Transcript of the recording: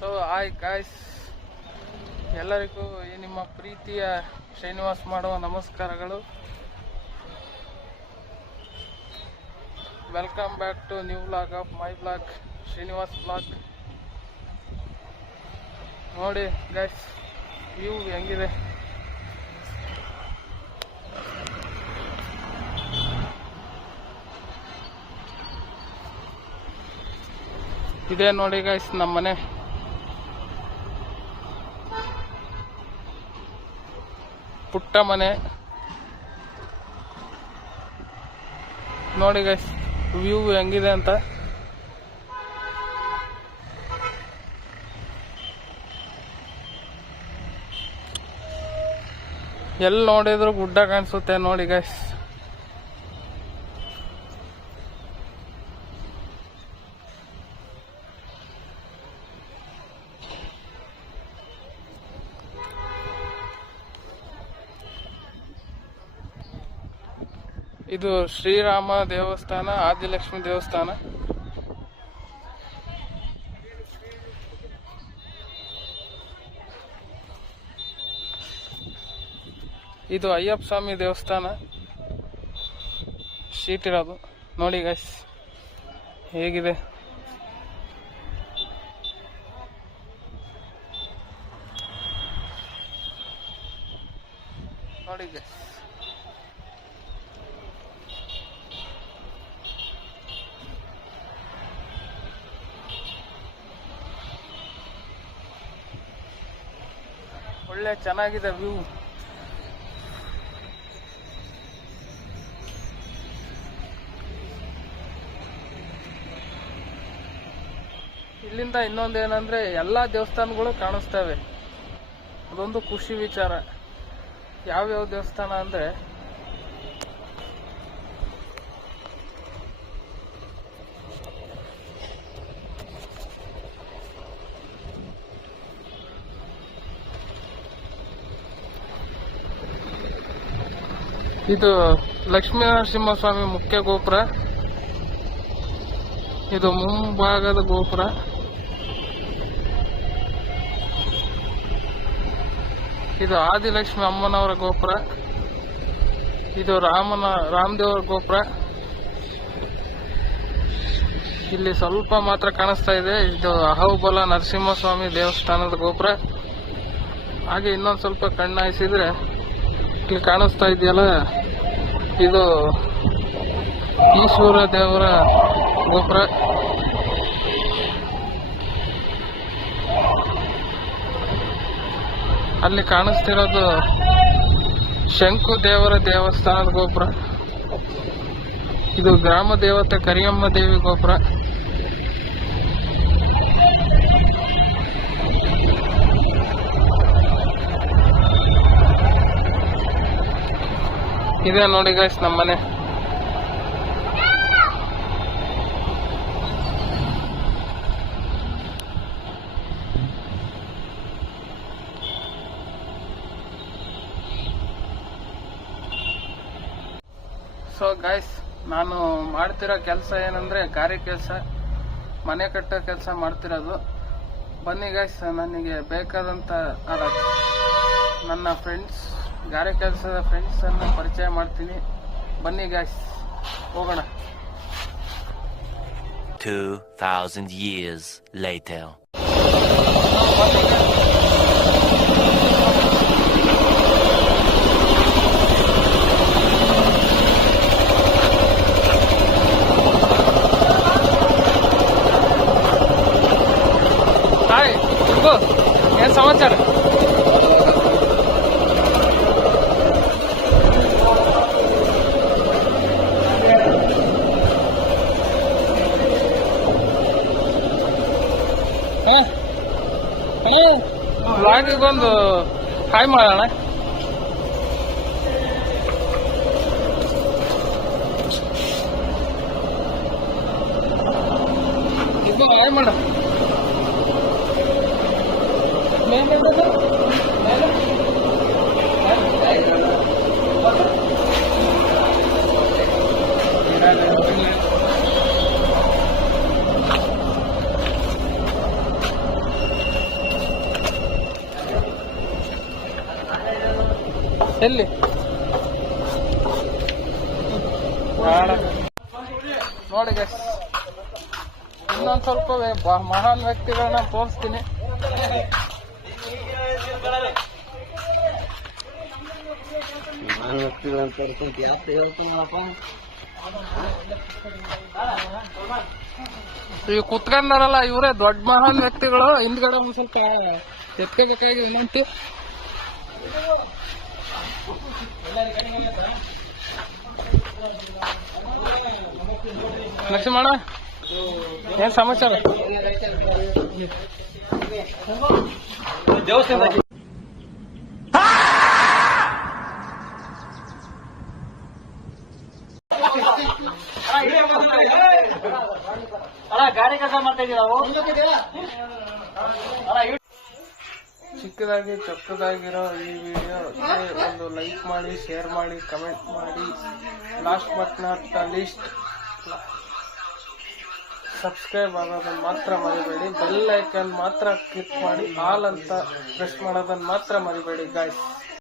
So hi guys, ಎಲ್ಲರಿಗೂ ಈ ನಿಮ್ಮ ಪ್ರೀತಿಯ ಶ್ರೀನಿವಾಸ್ ಮಾಡುವ ನಮಸ್ಕಾರಗಳು. Welcome back to new vlog of my vlog, Srinivas vlog. ನೋಡಿ ಗಾಯ್ಸ್, ವ್ಯೂ ಹೆಂಗಿದೆ. ಇದೇ ನೋಡಿ ಗಾಯ್ಸ್ ನಮ್ಮ ಮನೆ. ಪುಟ್ಟ ಮನೆ ನೋಡಿ ಗೈಸ್, ವ್ಯೂ ಹೆಂಗಿದೆ ಅಂತ. ಎಲ್ಲಿ ನೋಡಿದ್ರು ಗುಡ್ಡ ಕಾಣಿಸುತ್ತೆ ನೋಡಿ ಗೈಸ್. ಇದು ಶ್ರೀರಾಮ ದೇವಸ್ಥಾನ, ಆದಿಲಕ್ಷ್ಮಿ ದೇವಸ್ಥಾನ. ಇದು ಅಯ್ಯಪ್ಪ ಸ್ವಾಮಿ ದೇವಸ್ಥಾನ ಶೀಟ್ ಇರೋದು ನೋಡಿ ಗೈಸ್ ಹೇಗಿದೆ. ನೋಡಿ ಗೈಸ್, ಒಳ್ಳೆ ಚೆನ್ನಾಗಿದೆ ವ್ಯೂ. ಇಲ್ಲಿಂದ ಇನ್ನೊಂದೇನಂದ್ರೆ ಎಲ್ಲಾ ದೇವಸ್ಥಾನಗಳು ಕಾಣಿಸ್ತವೆ, ಅದೊಂದು ಖುಷಿ ವಿಚಾರ. ಯಾವ್ಯಾವ ದೇವಸ್ಥಾನ ಅಂದ್ರೆ ಇದು ಲಕ್ಷ್ಮೀ ನರಸಿಂಹಸ್ವಾಮಿ ಮುಖ್ಯ ಗೋಪುರ, ಇದು ಮುಂಭಾಗದ ಗೋಪುರ. ಇದು ಆದಿಲಕ್ಷ್ಮಿ ಅಮ್ಮನವರ ಗೋಪುರ. ಇದು ರಾಮದೇವರ ಗೋಪುರ. ಇಲ್ಲಿ ಸ್ವಲ್ಪ ಮಾತ್ರ ಕಾಣಿಸ್ತಾ ಇದೆ, ಇದು ಅಹೋಬಲ ನರಸಿಂಹಸ್ವಾಮಿ ದೇವಸ್ಥಾನದ ಗೋಪುರ. ಹಾಗೆ ಇನ್ನೊಂದು ಸ್ವಲ್ಪ ಕಣ್ಣಾಯಿಸಿದ್ರೆ ಇಲ್ಲಿ ಕಾಣಿಸ್ತಾ ಇದೆಯಲ್ಲ, ಇದು ಈಶ್ವರ ದೇವರ ಗೋಪುರ. ಅಲ್ಲಿ ಕಾಣಿಸ್ತಿರೋದು ಶಂಕು ದೇವರ ದೇವಸ್ಥಾನದ ಗೋಪುರ. ಇದು ಗ್ರಾಮ ದೇವತೆ ಕರಿಯಮ್ಮ ದೇವಿ ಗೋಪುರ. ಇದೆ ನೋಡಿ ಗೈಸ್ ನಮ್ಮ ಮನೆ. ಸೊ ಗೈಸ್, ನಾನು ಮಾಡ್ತಿರೋ ಕೆಲಸ ಏನಂದ್ರೆ ಗಾರೆ ಕೆಲಸ, ಮನೆ ಕಟ್ಟೋ ಕೆಲಸ ಮಾಡ್ತಿರೋದು. ಬನ್ನಿ ಗೈಸ್, ನನಗೆ ಬೇಕಾದಂತ ನನ್ನ ಫ್ರೆಂಡ್ಸ್, ಗಾರೆ ಕೆಲಸದ ಫ್ರೆಂಡ್ಸ್ ಅನ್ನು ಪರಿಚಯ ಮಾಡ್ತೀನಿ. ಬನ್ನಿ ಗೈಸ್, ಹೋಗೋಣ. 2000 years later. ಹಾಯ್, ಏನ್ ಸಮಾಚಾರ? ವ್ಲಾಗಿಗೊಂದು ಹಾಯ್ ಮಾಡೋಣ. ಇದು ಹಾಯ್ ಮಾಡ. ಎಲ್ಲಿ ಬೇಡ. ನೋಡಿ ಗೈಸ್, ಇನ್ನೊಂದ್ ಸ್ವಲ್ಪ ಮಹಾನ್ ವ್ಯಕ್ತಿಗಳನ್ನ ತೋರಿಸ್ತೀನಿ. ಈಗ ಕುತ್ಕೊಂಡಾರಲ್ಲ ಇವರೇ ದೊಡ್ಡ ಮಹಾನ್ ವ್ಯಕ್ತಿಗಳು. ಹಿಂದ್ಗಡೆ ಒಂದ್ ಸ್ವಲ್ಪ ಎತ್ಕೋಬೇಕಾಗಿ ವಿನಂತಿ. ಲಕ್ಷ್ಮಣ, ಏನ್ ಸಮಾಚಾರ? ಗಾಡಿ ಕೆಲಸ ಮಾಡ್ತಾ ಇದೀವಿ ನಾವು. ಚಿಕ್ಕದಾಗಿ ಚೊಕ್ಕದಾಗಿರೋ ಈ ವಿಡಿಯೋಗೆ ಒಂದು ಲೈಕ್ ಮಾಡಿ, ಶೇರ್ ಮಾಡಿ, ಕಮೆಂಟ್ ಮಾಡಿ. Last but not the least subscribe ಆಗೋದನ್ನ ಮಾತ್ರ ಮರಿಬೇಡಿ. ಬೆಲ್ ಐಕನ್ ಮಾತ್ರ ಕ್ಲಿಕ್ ಮಾಡಿ, ಆಲ್ ಅಂತ ಪ್ರೆಸ್ ಮಾಡೋದನ್ನ ಮಾತ್ರ ಮರಿಬೇಡಿ ಗಾಯ್ಸ್.